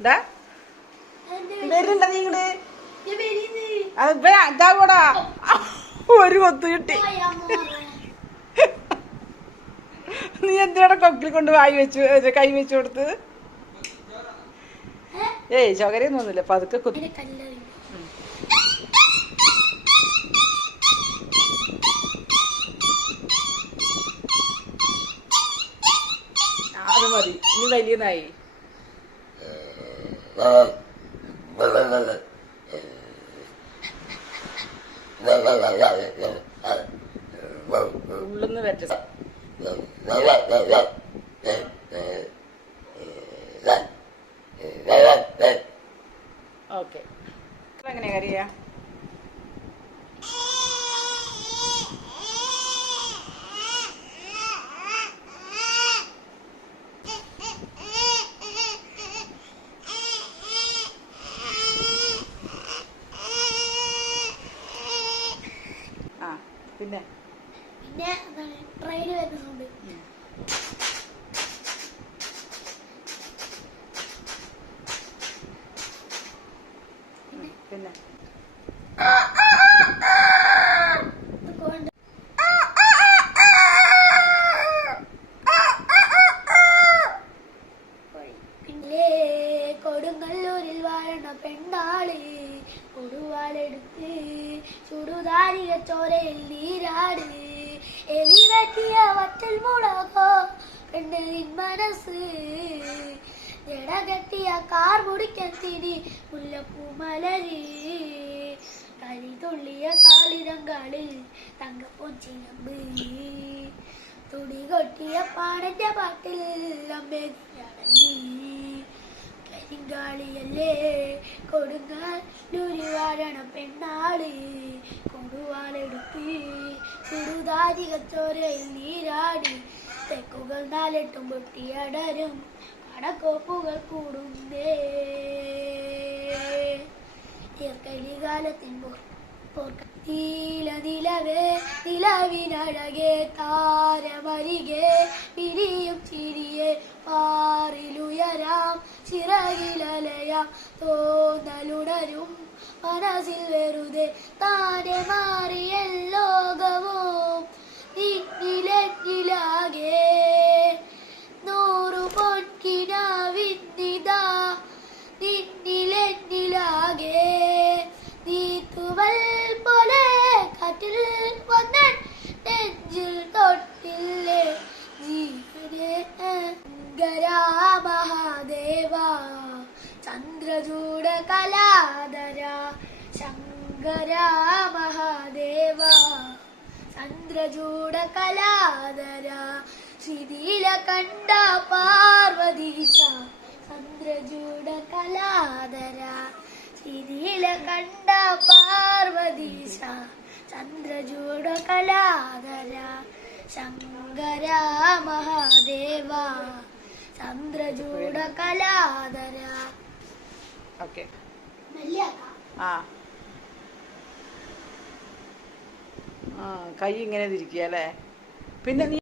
എന്താ വരുന്നുണ്ട നീ ഇങ്ങട് അതാ കൂടാ ഒരു കൊത്തു കിട്ടി. നീ എന്തിനാ കൊക്കിൽ കൊണ്ട് വായി വെച്ചു കൈ വെച്ചു കൊടുത്ത്? ഏയ് ചൊകരയൊന്നും ഒന്നുമില്ല, പതുക്കെ കുത്തി. അത് മതി, ഇനി വലിയ നായി. ഉള്ളിന്ന് വെച്ച ഓക്കെ. എങ്ങനെയാ കറിയാ? പിന്നെ ട്രെയിൻ വരുന്നുണ്ട്. പിന്നെ കൊടുങ്ങല്ലൂരിൽ വാഴണ പെണ്ണാള് കൊടുവാളെടുത്ത് ചുടുതാരിക ചോരയിൽ നീരാട് എലി വെട്ടിയ വറ്റൽ മുളകോ പെണ്ണിൻ മനസ്സ് ജട കെട്ടിയ കാർ മുടിക്കൻ തിരി മുല്ലപ്പൂ മലരി കളി തുള്ളിയ കാളിരങ്കാളിൽ തങ്കപ്പൊഞ്ചിലമ്പ് തുടി കൊട്ടിയ പാടന്റെ പാട്ടിൽ അമ്മേടങ്ങി കരിങ്കാളിയല്ലേ കൊടുങ്ങല്ലൂരിൽ വാഴണ പെണ്ണാള് കൊടുവാളെടുത്ത് ചുടുതാരിക ചോരയിൽ നീരാടി തെക്കുകൾ നാലെട്ടും പൊട്ടിയടരും കടക്കോപ്പുകൾ കൂടുന്നേ കലികാലത്തിൻ നിലവേ നിലവിനഴകെ താരമരികെ പിരിയും ചിരിയെ പാറിലുയരാം ചിറകിലലയാം തോന്നലുണരും മനസ്സിൽ വെറുതെ താനെ മാറിയ ലോകവും നിന്നിലെങ്കിലാകെ നൂറു പൊൻകിനാവിന്നിതാ നിന്നിലെങ്കിലാകെ നീത്തുവൽ പോലെ കാറ്റിൽ വന്ന് നെഞ്ചിൽ തൊട്ടില്ലേ ജീവനെ മഹാദേവ ചന്ദ്രചൂട കലാധര ശങ്കര മഹാദേവ ചന്ദ്രചൂട കലാധര ശിഥില കണ്ട പാർവതീശ ചന്ദ്രചൂട കലാധര ശിഥില കണ്ട പാർവതീശ ചന്ദ്രചൂട കലാധര ശങ്കര മഹാദേവ ചന്ദ്രചൂട കലാധര. ഓക്കെ. കൈ ഇങ്ങനെ തിരിക്കുക അല്ലേ? പിന്നെ നീ